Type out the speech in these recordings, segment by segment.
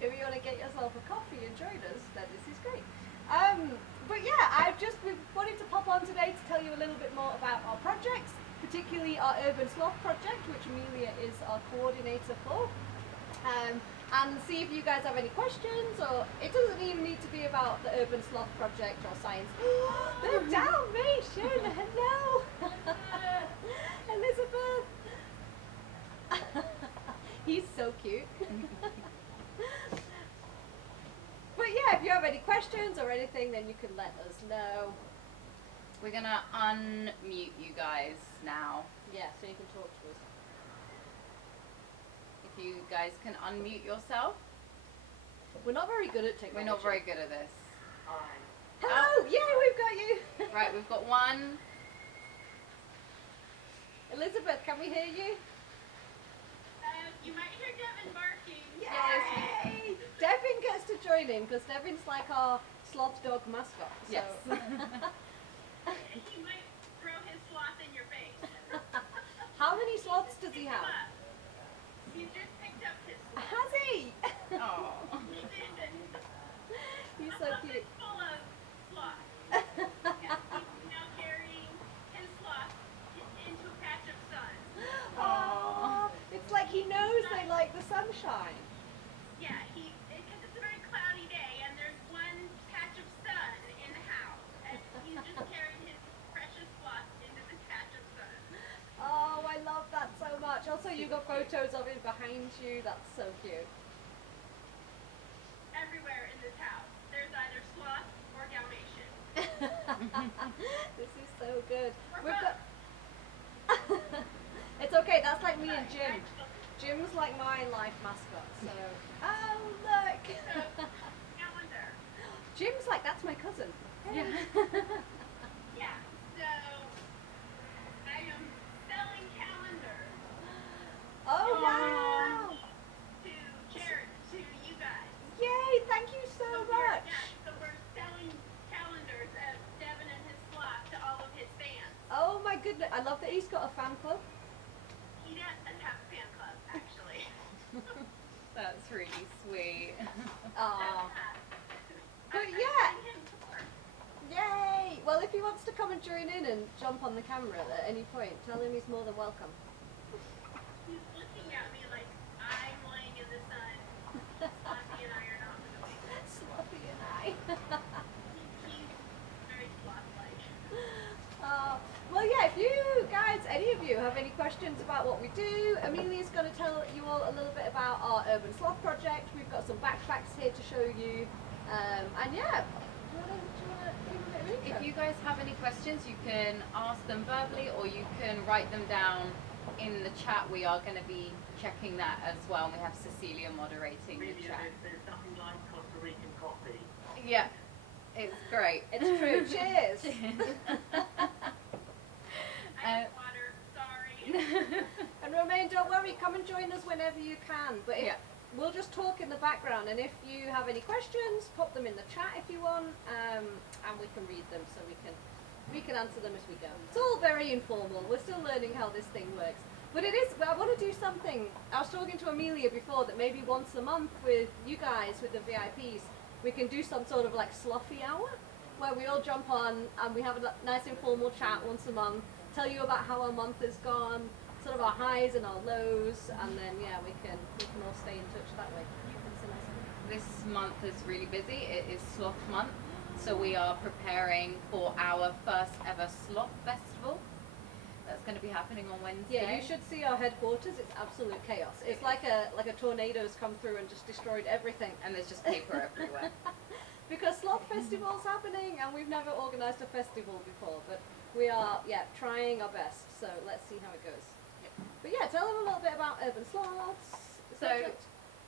If you want to get yourself a coffee and join us, then this is great. But yeah, we wanted to pop on today to tell you a little bit more about our projects, particularly our Urban Sloth Project, which Amelia is our coordinator for. And see if you guys have any questions, or it doesn't even need to be about the Urban Sloth Project or science. The Dalmatian, hello! Elizabeth! He's so cute. But yeah, if you have any questions or anything, then you can let us know. We're gonna unmute you guys now. Yeah, so you can talk to us. If you guys can unmute yourself. We're not very good at technology. We're not very good at this. Hello! Yay, we've got you! Right, we've got one. Elizabeth, can we hear you? You might hear Devin barking. Yay! Devin gets to join in because Devin's like our sloth dog mascot. So. Yes. He might throw his sloth in your face. How many sloths does he have? He's just picked up his sloth. Has he? Oh. He did. He's so cute. Full of sloth. Yeah, he's now carrying his sloth into a patch of sun. Oh, it's like he knows they like the sunshine. Yeah, because it's a very cloudy day and there's one patch of sun in the house, and he's just carrying his precious sloth into this patch of sun. Oh, I love that so much. Also, you got photos of him behind you. That's so cute. Everywhere in this house, there's either sloth or Dalmatian. This is so good. Or We've both. got. It's okay. That's like me and Jim. Actually, Jim's like my life mascot. So. Oh look. calendar. Jim's like that's my cousin. Yeah. Yeah. So I am selling calendars Oh wow! to you guys. Yay! Thank you so much. So we're selling calendars of Devin and his sloth to all of his fans. Oh my goodness! I love that he's got a fan club. He doesn't have a fan club, actually. That's really sweet. Aw. But I'm yeah. selling him for- Yay! Well, if he wants to come and join in and jump on the camera at any point, tell him he's more than welcome. He's looking at me like I'm laying in the sun. Sloppy and I are not moving. Sloppy and I. He's very sloth-like. Well, yeah, if you guys, any of you, have any questions about what we do, Amelia's going to tell you all a little bit about our Urban Sloth Project. We've got some backpacks here to show you. And yeah, do you want to give a bit of intro? If you guys have any questions, you can ask them verbally or you can write them down in the chat. We are going to be checking that as well. And we have Cecilia moderating the chat. There's nothing like Costa Rican coffee. Yeah, it's great. It's true. Cheers. I have water, sorry. And Romain, don't worry, come and join us whenever you can. But Yeah. we'll just talk in the background, and if you have any questions, pop them in the chat if you want, and we can read them so we can answer them as we go. It's all very informal. We're still learning how this thing works. But it is, I want to do something. I was talking to Amelia before that maybe once a month with you guys, with the VIPs, we can do some sort of like slothy hour where we all jump on and we have a nice informal chat once a month, tell you about how our month has gone, sort of our highs and our lows, and then yeah, we can all stay in touch that way. It's a nice one. This month is really busy. It is Sloth Month, so we are preparing for our first ever Sloth Festival. That's going to be happening on Wednesday. Yeah, you should see our headquarters. It's absolute chaos. It's like a tornado's come through and just destroyed everything. And there's just paper everywhere. Because Sloth Festival's happening, and we've never organised a festival before, but we are, trying our best. So let's see how it goes. Yep. But yeah, tell them a little bit about Urban Sloths. So,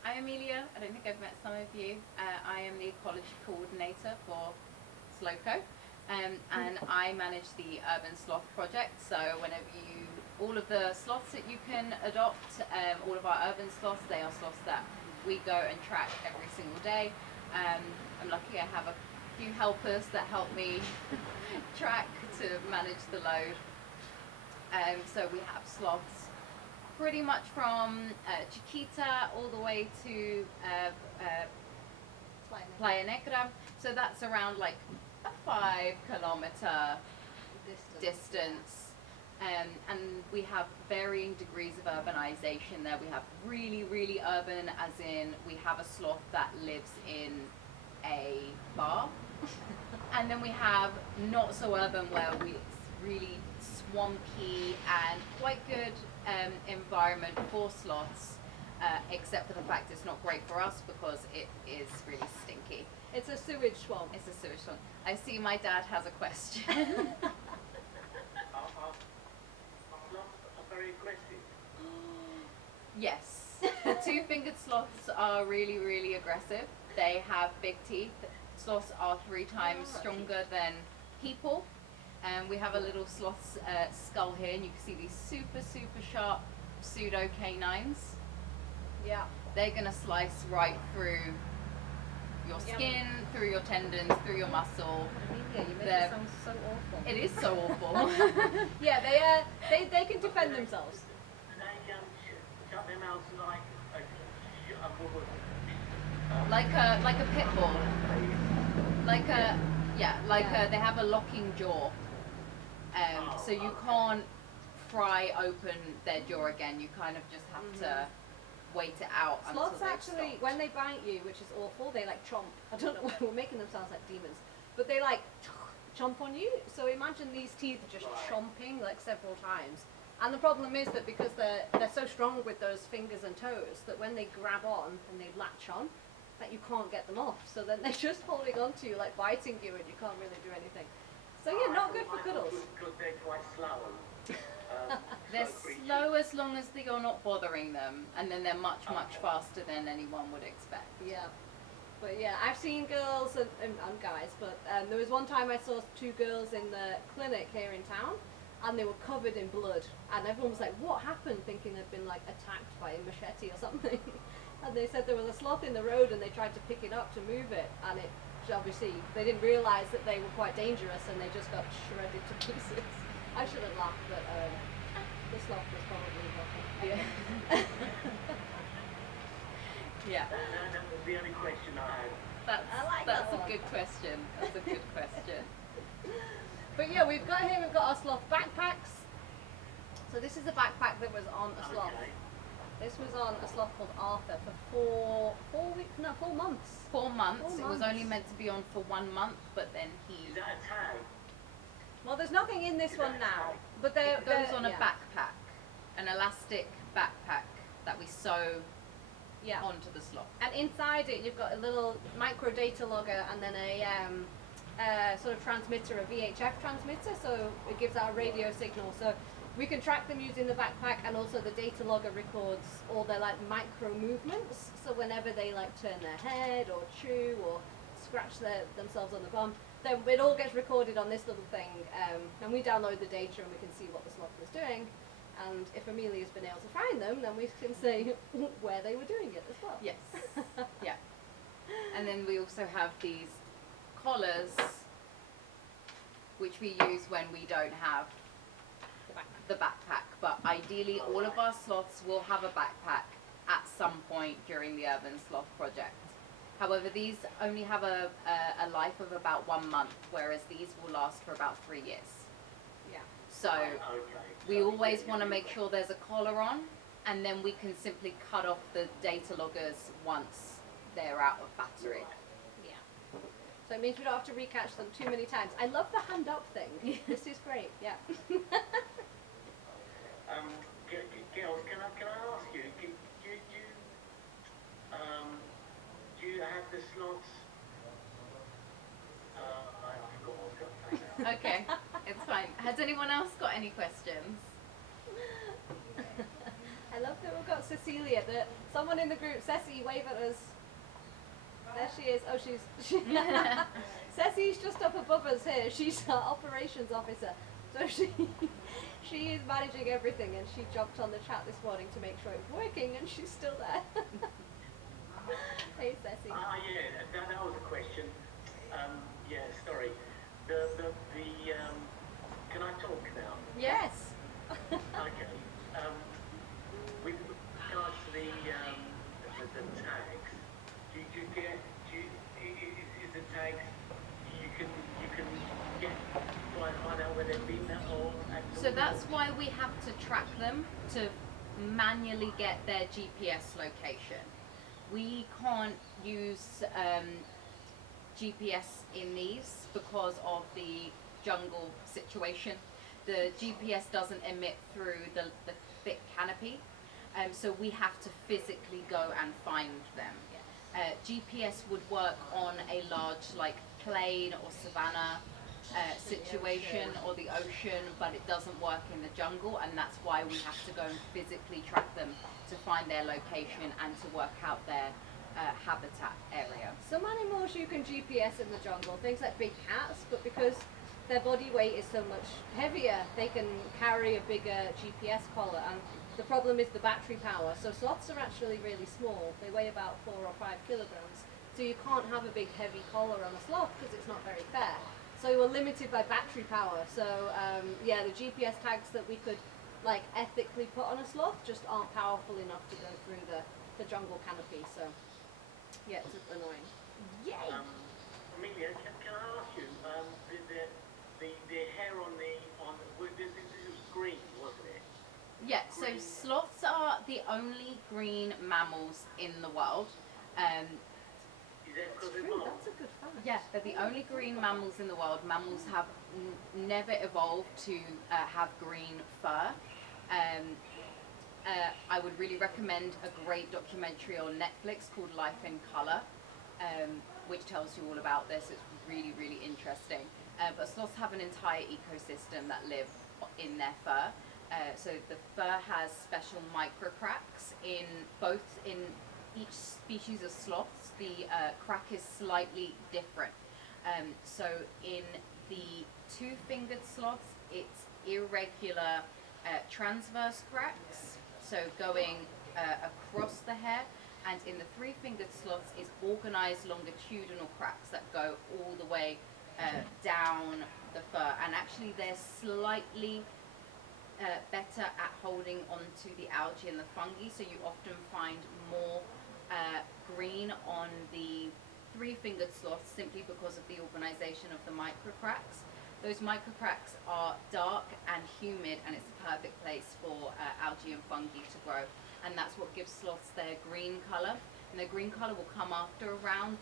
I'm Amelia. I don't think I've met some of you. I am the Ecology Coordinator for Sloco. And I manage the Urban Sloth Project. So whenever all of the sloths that you can adopt, all of our urban sloths, they are sloths that we go and track every single day. I'm lucky I have a few helpers that help me track to manage the load. So we have sloths pretty much from Chiquita all the way to Playa Negra. So that's around like a 5-kilometer distance. And we have varying degrees of urbanization there. We have really, really urban, as in we have a sloth that lives in a bar. And then we have not so urban where it's really swampy and quite good environment for sloths, except for the fact it's not great for us because it is really stinky. It's a sewage swamp. It's a sewage swamp. I see my dad has a question. Sloths are very aggressive. Yes, the two-fingered sloths are really, really aggressive. They have big teeth. Sloths are 3 times stronger than people. We have a little sloth's skull here, and you can see these super, super sharp pseudo canines. Yeah. They're gonna slice right through your skin, through your tendons, through your muscle. Amelia, you make it sound so awful. It is so awful. Yeah, they can defend themselves. They shut their mouths like a pit bull. They have a locking jaw. So you can't pry open their jaw again. You kind of just have to wait it out Sloths until actually, when they bite you, which is awful, they like chomp. I don't know why we're making them sound like demons, but they like chomp on you. So imagine these teeth just chomping like several times. And the problem is that because they're so strong with those fingers and toes that when they grab on and they latch on, that you can't get them off. So then they're just holding on to you, like biting you, and you can't really do anything. So yeah, not good for cuddles. Because they're quite slow. They're slow as long as you're not bothering them, and then they're much, much faster than anyone would expect. Yeah. But yeah, I've seen girls and guys, but there was one time I saw 2 girls in the clinic here in town, and they were covered in blood, and everyone was like, what happened, thinking they'd been like attacked by a machete or something. And they said there was a sloth in the road and they tried to pick it up to move it, and it obviously, they didn't realise that they were quite dangerous and they just got shredded to pieces. I shouldn't laugh, but the sloth was probably helping. Yeah. Yeah. That was the only question I had. That's a good question. That's a good question. But yeah, we've got our sloth backpacks. So this is a backpack that was on a sloth. Okay. This was on a sloth called Arthur for 4 months. 4 months. 4 It was months. only meant to be on for 1 month, but then Is that a tag? Well, there's nothing in this one now, but it goes on a yeah. backpack, an elastic backpack that we sew Yeah. onto the sloth. And inside it, you've got a little micro data logger and then a sort of transmitter, a VHF transmitter, so it gives out a radio signal. So we can track them using the backpack, and also the data logger records all their like micro movements. So whenever they like turn their head or chew or scratch themselves on the bum, then it all gets recorded on this little thing, and we download the data and we can see what the sloth was doing. And if Amelia's been able to find them, then we can say where they were doing it as well. Yes. Yeah. And then we also have these collars, which we use when we don't have the backpack. But ideally, all of our sloths will have a backpack at some point during the Urban Sloth Project. However, these only have a life of about 1 month, whereas these will last for about 3 years. Yeah. So we always want to make sure there's a collar on, and then we can simply cut off the data loggers once they're out of battery. Yeah. So it means we don't have to recatch them too many times. I love the hand up thing. This is great. Yeah. Girls, can I ask you, do you have the slots? I forgot what I was going to say now. Okay, it's fine. Has anyone else got any questions? I love that we've got Cecilia. Someone in the group, Ceci, wave at us. There she is. Oh, Ceci's just up above us here. She's our operations officer. So she is managing everything, and she jumped on the chat this morning to make sure it was working, and she's still there. Hey, Ceci. Yeah, that was a question. Yeah, sorry. Can I talk now? Yes. Okay. So that's why we have to track them to manually get their GPS location. We can't use GPS in these because of the jungle situation. The GPS doesn't emit through the thick canopy, so we have to physically go and find them. GPS would work on a large like plain or savanna situation or the ocean, but it doesn't work in the jungle, and that's why we have to go and physically track them to find their location and to work out their habitat area. Some animals you can GPS in the jungle, things like big cats, but because their body weight is so much heavier, they can carry a bigger GPS collar, and the problem is the battery power. So sloths are actually really small. They weigh about 4 or 5 kilograms, so you can't have a big heavy collar on a sloth because it's not very fair. So we're limited by battery power. So yeah, the GPS tags that we could like ethically put on a sloth just aren't powerful enough to go through the jungle canopy. So yeah, it's annoying. Yay! Amelia, can I ask you, the hair on this was green, wasn't it? Yeah, so sloths are the only green mammals in the world. Is that because they're True, bald? that's a good fact. Yeah, they're the only green mammals in the world. Mammals have never evolved to have green fur. I would really recommend a great documentary on Netflix called Life in Color, which tells you all about this. It's really, really interesting. But sloths have an entire ecosystem that live in their fur. So the fur has special microcracks in each species of sloths. The crack is slightly different. So in the two-fingered sloths, it's irregular transverse cracks, so going across the hair, and in the three-fingered sloths is organized longitudinal cracks that go all the way down the fur, and actually they're slightly better at holding onto the algae and the fungi, so you often find more green on the three-fingered sloths simply because of the organization of the microcracks. Those microcracks are dark and humid, and it's a perfect place for algae and fungi to grow, and that's what gives sloths their green color. And their green color will come after around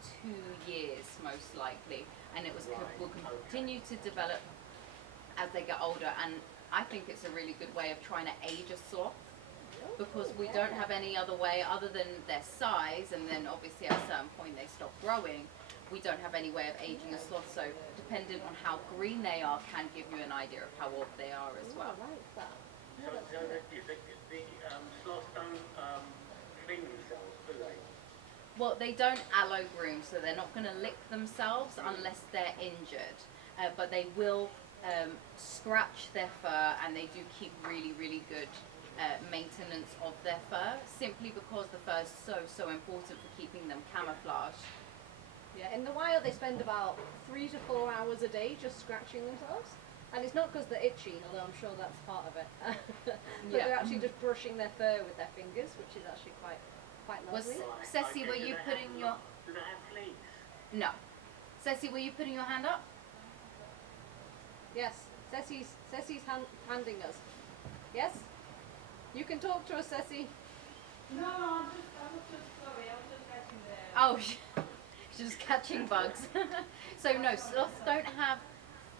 2 years, most likely, and it will continue to develop as they get older. And I think it's a really good way of trying to age a sloth, because we don't have any other way other than their size, and then obviously at a certain point they stop growing. We don't have any way of aging a sloth, so dependent on how green they are can give you an idea of how old they are as well. I like that. So the sloths don't clean themselves, do they? Well, they don't allo groom, so they're not going to lick themselves unless they're injured, but they will scratch their fur, and they do keep really, really good maintenance of their fur, simply because the fur is so important for keeping them camouflaged. Yeah, in the wild they spend about 3 to 4 hours a day just scratching themselves. And it's not because they're itchy, although I'm sure that's part of it. But Yeah. they're actually just brushing their fur with their fingers, which is actually quite lovely. Ceci, were you putting your... Do they have fleas? No. Ceci, were you putting your hand up? Yes, Ceci's handing us. Yes? You can talk to us, Ceci. No, I was just sorry, I was just catching the... Oh, she's just catching bugs. So no, sloths don't have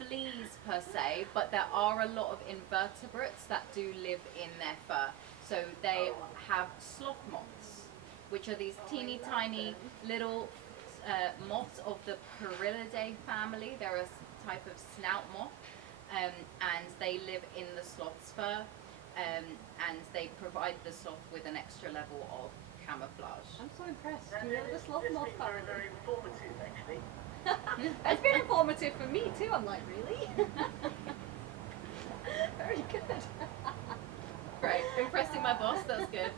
fleas per se, but there are a lot of invertebrates that do live in their fur. So they have sloth moths, which are these teeny tiny little moths of the Perilidae family. They're a type of snout moth, and they live in the sloth's fur, and they provide the sloth with an extra level of camouflage. I'm so impressed. Do you know the sloth moth It's been very, family? very informative, actually. It's been informative for me too. I'm like, really? Very good. Great, impressing my boss, that's good.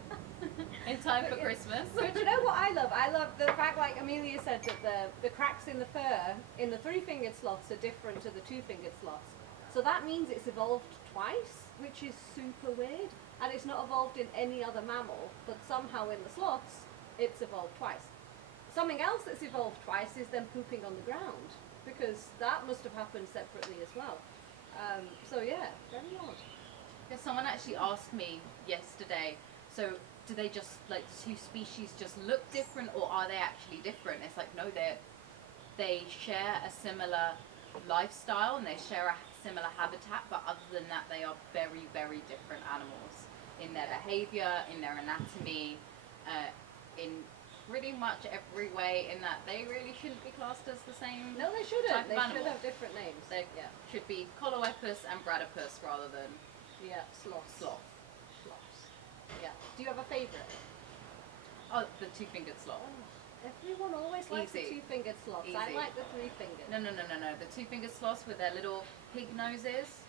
In time for Christmas. But you know what I love? I love the fact, like Amelia said, that the cracks in the fur in the three-fingered sloths are different to the two-fingered sloths. So that means it's evolved twice, which is super weird. And it's not evolved in any other mammal, but somehow in the sloths, it's evolved twice. Something else that's evolved twice is them pooping on the ground, because that must have happened separately as well. So yeah, very odd. Yeah, someone actually asked me yesterday, so do they just, like, two species just look different, or are they actually different? It's like, no, they share a similar lifestyle and they share a similar habitat, but other than that, they are very, very different animals in their behavior, in their anatomy, in pretty much every way, in that they really shouldn't be classed as the same. No, they shouldn't. Type of They should animal. have different names. They should be Coloepus and Bradypus rather than Yeah, sloths. sloth. Sloths. Yeah. Do you have a favourite? Oh, the two-fingered sloth. Everyone always likes the Easy. two-fingered sloths. I Easy. like the three-fingered. No. The two-fingered sloths with their little pig noses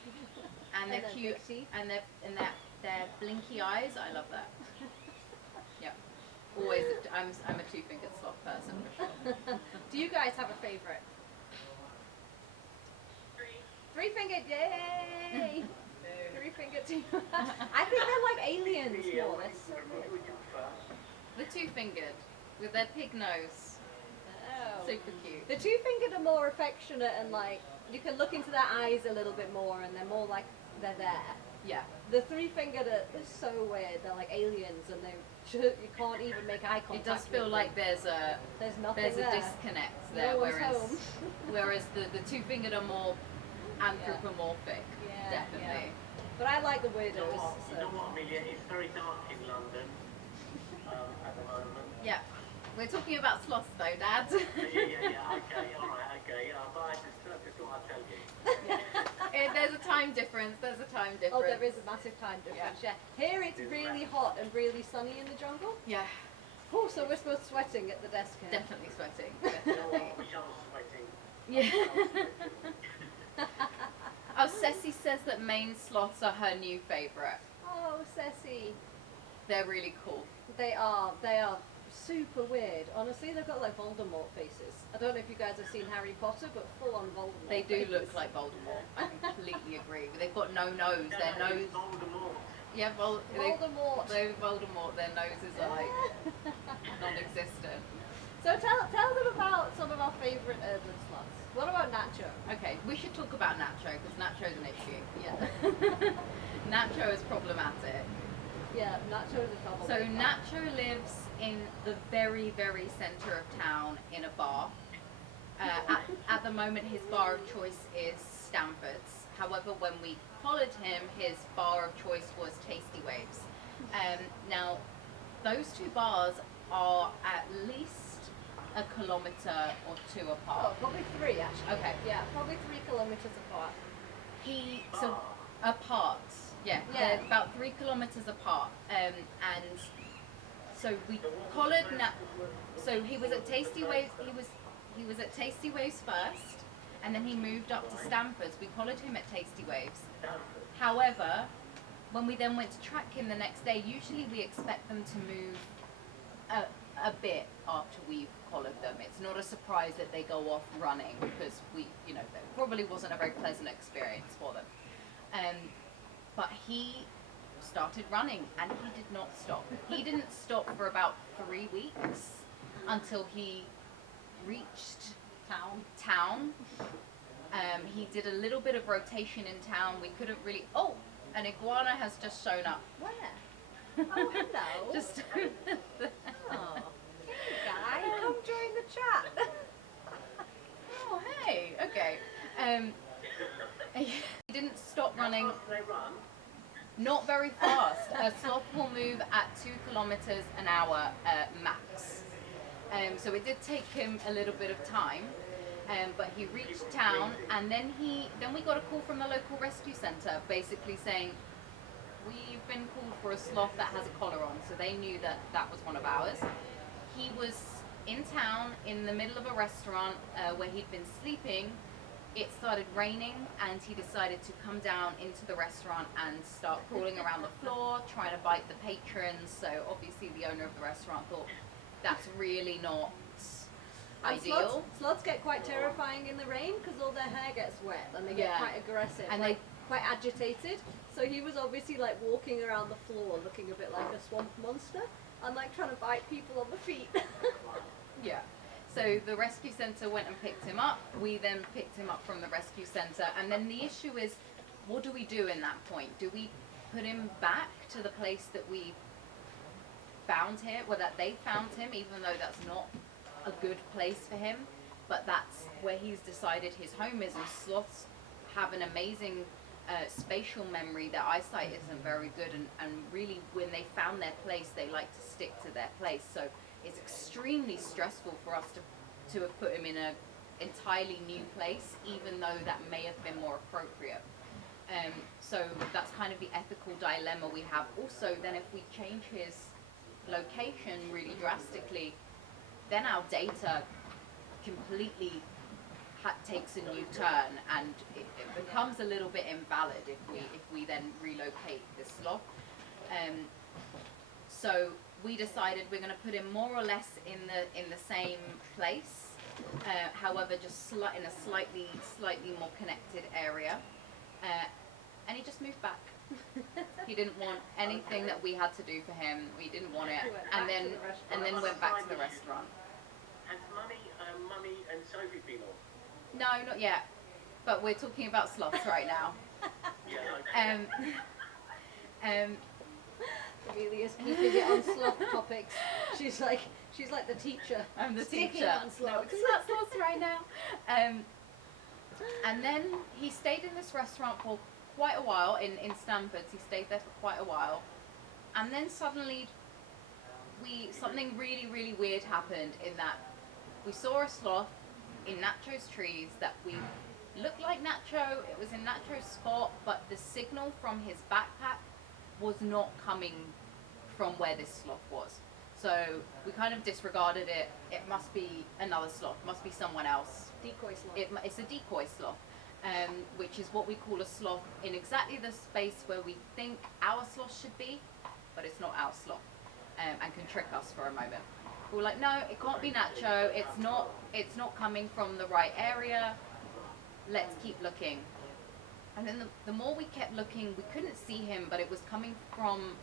and their their cute big teeth. and their blinky eyes. I love that. Yeah, always. I'm a two-fingered sloth person for sure. Do you guys have a favourite? Three-fingered, yay! Three-fingered too. I think they're like aliens Amelia, more. what They're so would weird. you prefer? The two-fingered with their pig nose. Oh. Super cute. The two-fingered are more affectionate and like you can look into their eyes a little bit more and they're more like they're there. Yeah. The three-fingered are so weird. They're like aliens and you can't even make eye contact. It does feel with like them. there's nothing a there. disconnect there, No one's whereas home. whereas the two-fingered are more anthropomorphic. Yeah, Definitely. But I like the You know weirdos. what, So. Amelia? It's very dark in London at the moment. Yeah. We're talking about sloths though, Dad. Yeah, okay, alright, okay. But I just thought I'd tell you. There's a time difference. There's a time difference. Oh, there is a massive time difference. Yeah. Here it's really hot and really sunny in the jungle. Yeah, Oh, so we're both sweating at the desk here. definitely sweating. You know Definitely. what? Michelle's sweating. Yeah. Oh, Ceci says that Maine sloths are her new favourite. Oh, Ceci. They're really cool. They are super weird. Honestly, they've got like Voldemort faces. I don't know if you guys have seen Harry Potter, but full on Voldemort. They do faces. look like Voldemort. I completely agree. They've got no nose. Their No, nose. it's Voldemort. Yeah, Voldemort. They're Voldemort. Their noses are like non-existent. So tell them about some of our favourite urban sloths. What about Nacho? Okay, we should talk about Nacho because Nacho's an issue. Yeah. Nacho is problematic. Yeah, Nacho is a trouble. So Nacho lives in the very, very centre of town in a bar. At the moment, his bar of choice is Stanford's. However, when we followed him, his bar of choice was Tasty Waves. Now, those two bars are at least a kilometre or two Oh, apart. probably 3 actually. Okay. Yeah, probably 3 kilometres apart. So apart, yeah, Yeah. they're about 3 kilometers apart, and so we collared so he was at Tasty Waves. He was at Tasty Waves first, and then he moved up to Stanford's. We collared him at Tasty Waves. However, when we then went to track him the next day, usually we expect them to move a bit after we've collared them. It's not a surprise that they go off running because that probably wasn't a very pleasant experience for them. But he started running and he did not stop. He didn't stop for about 3 weeks until he reached town. He did a little bit of rotation in town. We couldn't really. Oh, an iguana has just shown up. Where? Oh, hello. Just Oh, hey guy, come join the chat. oh hey, okay. He didn't stop running. How fast do they run? Not very fast. A sloth will move at 2 kilometers an hour max. So it did take him a little bit of time, but he reached town, and then we got a call from the local rescue centre, basically saying we've been called for a sloth that has a collar on. So they knew that was one of ours. He was in town in the middle of a restaurant where he'd been sleeping. It started raining and he decided to come down into the restaurant and start crawling around the floor, trying to bite the patrons. So obviously the owner of the restaurant thought that's really not And ideal. sloths get quite terrifying in the rain because all their hair gets wet and they get Yeah. quite aggressive And like quite agitated. So he was obviously like walking around the floor looking a bit like a swamp monster and like trying to bite people on the feet. Yeah. So the rescue centre went and picked him up. We then picked him up from the rescue centre. And then the issue is what do we do in that point? Do we put him back to the place that we found him, or that they found him, even though that's not a good place for him, but that's where he's decided his home is, and sloths have an amazing spatial memory. Their eyesight isn't very good, and really when they found their place, they like to stick to their place. So it's extremely stressful for us to have put him in a entirely new place, even though that may have been more appropriate. So that's kind of the ethical dilemma we have. Also, then if we change his location really drastically, then our data completely takes a new turn, and it becomes a little bit invalid if we then relocate the sloth. So we decided we're going to put him more or less in the same place, however, just in a slightly more connected area, and he just moved back. He didn't want anything that we had to do for him. We didn't want it, and then went back to the restaurant. Has Mummy and Sophie been on? No, not yet. But we're talking about sloths right now. Yeah, okay. Amelia's keeping it on sloth topics. She's like the teacher. I'm the Sticking teacher. on sloths. No, it's not sloths right now. And then he stayed in this restaurant for quite a while in Stanford. He stayed there for quite a while, and then suddenly something really, really weird happened in that we saw a sloth in Nacho's trees that we looked like Nacho. It was in Nacho's spot, but the signal from his backpack was not coming from where this sloth was. So we kind of disregarded it. It must be another sloth, must be someone else. Decoy sloth. It's a decoy sloth, which is what we call a sloth in exactly the space where we think our sloth should be, but it's not our sloth, and can trick us for a moment. We were like, no, it can't be Nacho. It's not coming from the right area. Let's keep looking. And then the more we kept looking, we couldn't see him, but it was coming from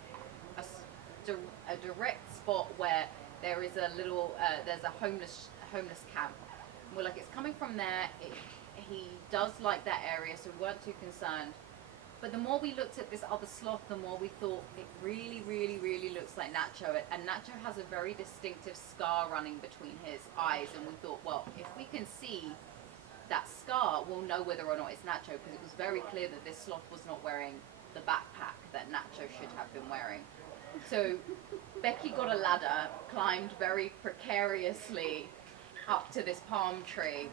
a direct spot where there is there's a homeless camp. And we're like, it's coming from there. He does like that area, so we weren't too concerned. But the more we looked at this other sloth, the more we thought it really, really, really looks like Nacho. And Nacho has a very distinctive scar running between his eyes. And we thought, well, if we can see that scar, we'll know whether or not it's Nacho, because it was very clear that this sloth was not wearing the backpack that Nacho should have been wearing. So Becky got a ladder, climbed very precariously up to this palm tree,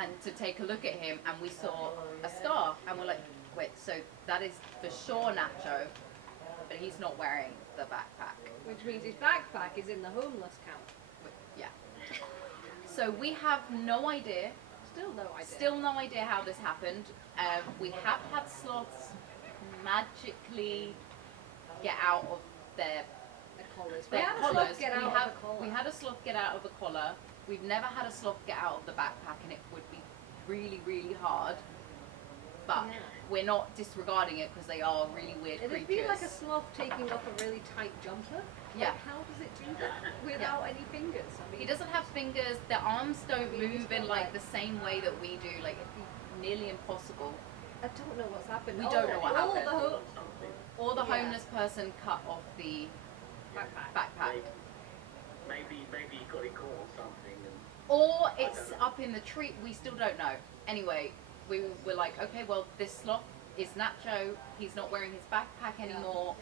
and to take a look at him, and we saw a scar, and we're like, wait, so that is for sure Nacho, but he's not wearing the backpack. Which means his backpack is in the homeless camp. Yeah. So we have no idea. Still no idea how this happened. We have had sloths magically get out of their collars. Their We had a collars. sloth get out of a collar. We had a sloth get out of a collar. We've never had a sloth get out of the backpack, and it would be really, really hard. But we're not disregarding it because they are really weird creatures. It'd be like a sloth taking off a really tight jumper. Yeah. Like, how does it do that without any fingers? I mean, He doesn't have fingers. Their arms don't move in like the same way that we do. Like, it'd be nearly impossible. I don't know what's happened. We don't know what happened. Or the Yeah. homeless person cut off the backpack. Maybe he got it caught or something. Or it's up in the tree. We still don't know. Anyway, we were like, okay, well, this sloth is Nacho. He's not wearing his backpack anymore.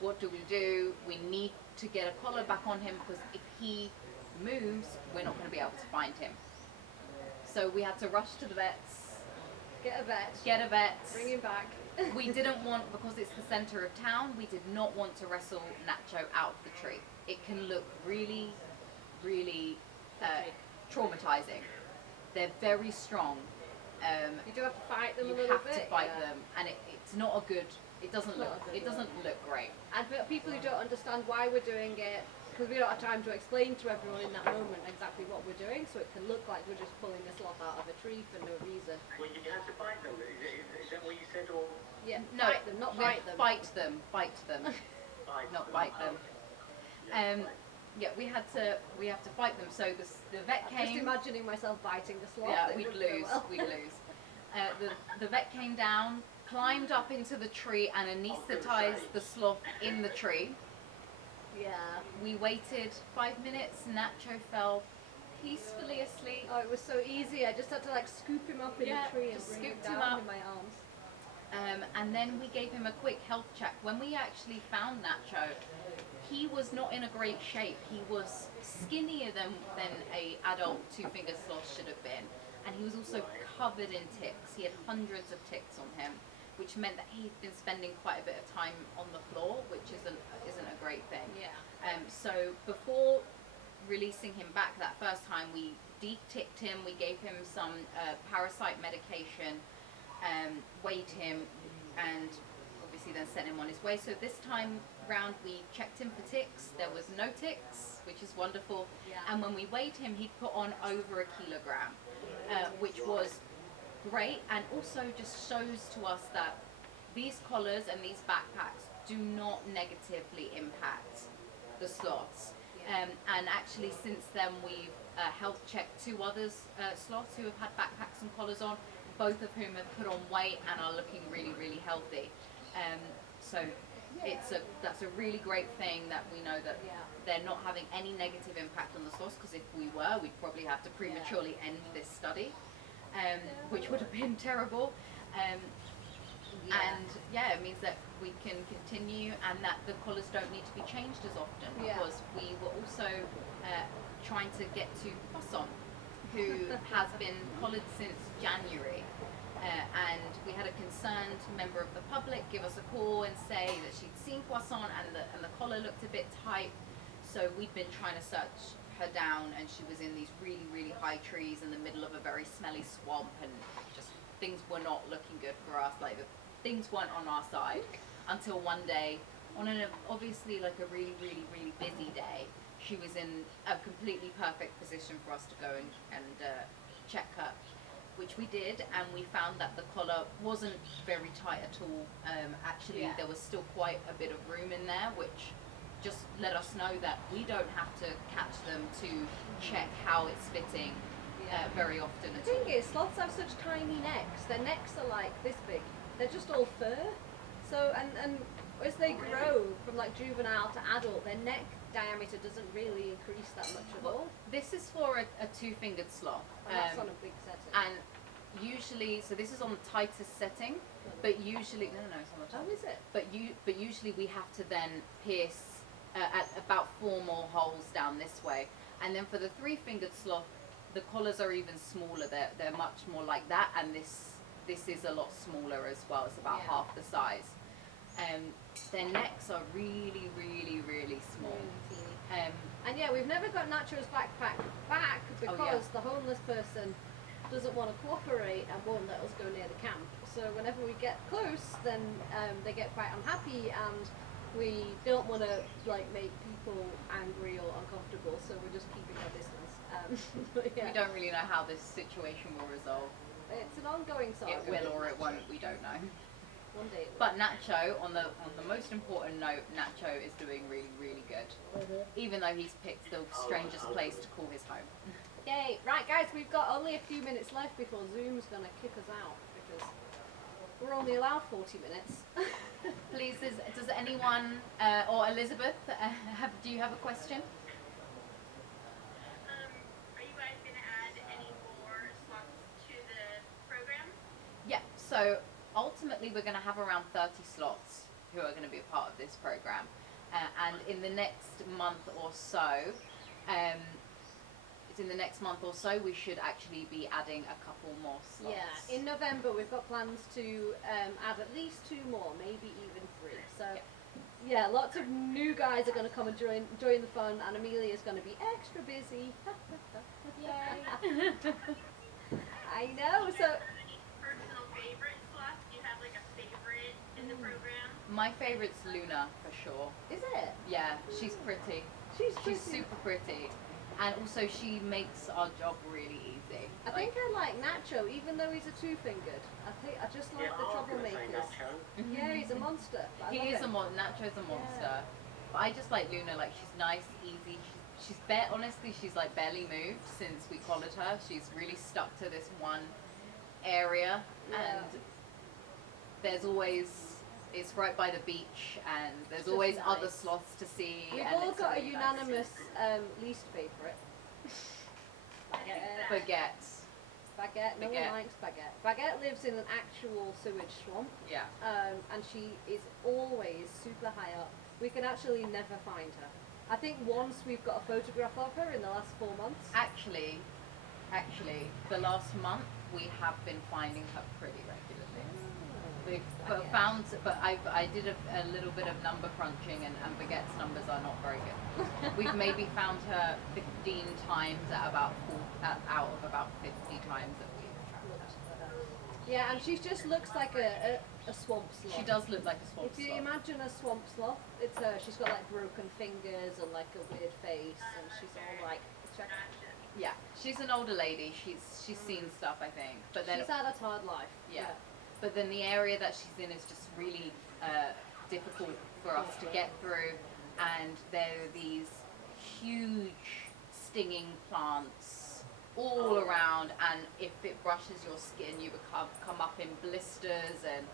What do? We need to get a collar back on him, because if he moves, we're not going to be able to find him. So we had to rush to the vets. Get a vet. Bring him back. We didn't want, because it's the center of town, we did not want to wrestle Nacho out of the tree. It can look really, really traumatizing. They're very strong. You do have to fight them a You little have bit. to fight them, and it's not a good. It doesn't look great. And for people who don't understand why we're doing it, because we don't have time to explain to everyone in that moment exactly what we're doing, so it can look like we're just pulling a sloth out of a tree for no reason. Well, you have to fight them. Is that what you said, or Yeah, No, fight them, not bite them. Fight them. Fight them. fight Not them? bite them. Yeah, we have to fight them. So the vet I'm just came. imagining myself biting the sloth. Yeah, It we'd wouldn't go lose. well. We'd lose. The vet came down, climbed up into the tree and anesthetized the sloth in the tree. Yeah. We waited 5 minutes. Nacho fell peacefully asleep. Oh, it was so easy. I just had to like scoop him up in Yeah, the tree and just bring him scooped him down up. in my arms. And then we gave him a quick health check. When we actually found Nacho, he was not in a great shape. He was skinnier than a adult two-fingered sloth should have been. And he was also covered in ticks. He had hundreds of ticks on him, which meant that he'd been spending quite a bit of time on the floor, which isn't a great thing. Yeah. So before releasing him back that first time, we de-ticked him, we gave him some parasite medication, weighed him, and obviously then sent him on his way. So this time round we checked him for ticks. There was no ticks, which is wonderful. Yeah. And when we weighed him, he'd put on over 1 kilogram, which was great, and also just shows to us that these collars and these backpacks do not negatively impact the sloths. And actually since then we've health checked 2 others sloths who have had backpacks and collars on, both of whom have put on weight and are looking really, really healthy. So that's a really great thing that we know that they're not having any negative impact on the sloths, because if we were, we'd probably have to prematurely end this study, which would have been terrible. And yeah, it means that we can continue and that the collars don't need to be changed as often, because we were also trying to get to Poisson, who has been collared since January. And we had a concerned member of the public give us a call and say that she'd seen Poisson and the collar looked a bit tight. So we'd been trying to search her down, and she was in these really, really high trees in the middle of a very smelly swamp, and just things were not looking good for us. Like things weren't on our side until one day, on an obviously like a really, really, really busy day, she was in a completely perfect position for us to go and check her, which we did, and we found that the collar wasn't very tight at all. Actually, there was still quite a bit of room in there, which just let us know that we don't have to catch them to check how it's fitting very often The at thing all. is, sloths have such tiny necks. Their necks are like this big. They're just all fur. So, and as they grow from like juvenile to adult, their neck diameter doesn't really increase that much at all. This is for a two-fingered sloth. And that's on a big setting. And usually, so this is on the tightest setting, but usually, no, it's on the top. Oh, is it? But usually we have to then pierce at about 4 more holes down this way. And then for the 3-fingered sloth, the collars are even smaller. They're much more like that, and this is a lot smaller as well. It's about half the size. Their necks are really, really, really small. Really teeny. And yeah, we've never got Nacho's backpack back because the homeless person doesn't want to cooperate and won't let us go near the camp. So whenever we get close, then they get quite unhappy, and we don't want to like make people angry or uncomfortable. So we're just keeping our distance. But We don't really know how this situation will resolve. It's an ongoing saga. It will or it won't. We don't know. One day it will. But Nacho, on the most important note, Nacho is doing really, really good. Even though he's picked the strangest place to call his home. Yay! Right, guys, we've got only a few minutes left before Zoom's going to kick us out because we're only allowed 40 minutes. Please, does anyone or Elizabeth, do you have a question? Are you guys going to add any more slots to the program? Yeah. So ultimately, we're going to have around 30 slots who are going to be a part of this program, and in the next month or so. In the next month or so, we should actually be adding a couple more slots. Yeah, in November we've got plans to add at least 2 more, maybe even 3. So yeah, lots of new guys are going to come and join the fun, and Amelia is going to be extra busy. Yay! I know. So Any personal favorite slots? Do you have like a favorite in the program? My favorite's Luna for sure. is it? Yeah, she's pretty. She's She's super pretty. And also she makes our job really easy. I think I like Nacho, even though he's a 2-fingered. I just like the troublemakers. Yeah, he's a monster. But I love him. Nacho's a monster. But I just like Luna, like she's nice, easy. Honestly, she's like barely moved since we collared her. She's really stuck to this one area, Yeah. and there's always, it's right by the beach, and there's It's always just other nice. sloths to see. We've and all it's got a really nice. unanimous least favourite. Baguette. Baguette. Baguette. No Baguette. one likes Baguette. Baguette lives in an actual sewage swamp, Yeah. and she is always super high up. We can actually never find her. I think once we've got a photograph of her in the last 4 months. Actually, the last month we have been finding her pretty regularly. We've Baguette. found, but I did a little bit of number crunching, and Baguette's numbers are not very good. We've maybe found her 15 times out of about 50 times that we've found. Yeah, and she just looks like a swamp sloth. She does look like a swamp If you sloth. imagine a swamp sloth, it's her. She's got like broken fingers and like a weird face, and she's all like. Check. Yeah, she's an older lady. She's seen stuff, I think. But then She's had a hard life. yeah. But then the area that she's in is just really difficult for us to get through, and there are these huge stinging plants all around, and if it brushes your skin, you come up in blisters, and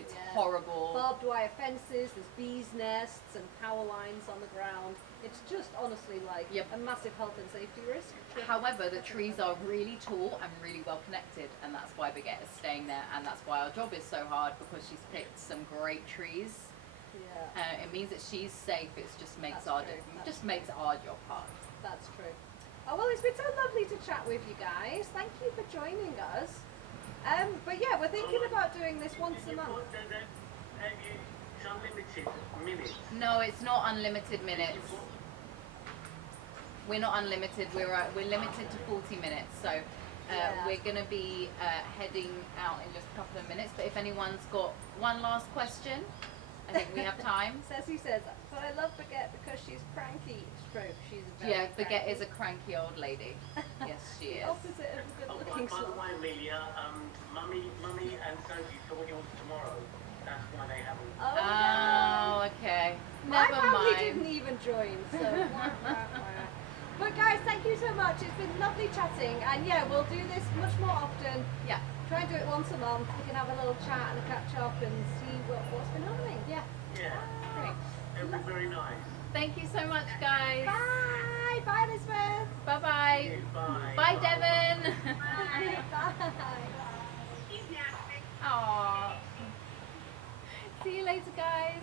it's Yeah. horrible. Barbed wire fences, there's bees' nests and power lines on the ground. It's just honestly like Yep. a massive health and safety risk. However, the trees are really tall and really well connected, and that's why Baguette is staying there, and that's why our job is so hard, because she's picked some great trees. Yeah, It means that she's safe. It just makes That's our true. That's makes our job hard. that's true. Oh well, it's been so lovely to chat with you guys. Thank you for joining us. But yeah, we're thinking about doing this once a month. It's unlimited minutes. No, it's not unlimited minutes. We're not unlimited. We're limited to 40 minutes. So Yeah. we're going to be heading out in just a couple of minutes. But if anyone's got one last question, I think we have time. Ceci says, but I love Baguette because she's cranky. It's true. She's a very Yeah, Baguette cranky. is a cranky old lady. Yes, she The is. opposite of a good Oh, looking by the sloth. way, Amelia, Mummy and Sophie thought yours tomorrow. That's why they haven't. Oh, Oh, okay. My Never family mind. didn't even join, so. wah, wah, wah. But guys, thank you so much. It's been lovely chatting, and yeah, we'll do this much more often. Yeah. Try and do it once a month. We can have a little chat and a catch up and see what's been happening. Yeah. Yeah, Great. it'll be very nice. Thank you so much, guys. Bye. Bye, Elizabeth. Bye-bye. Bye. Bye, Devon. Bye. He's napping. Aww. See you later, guys.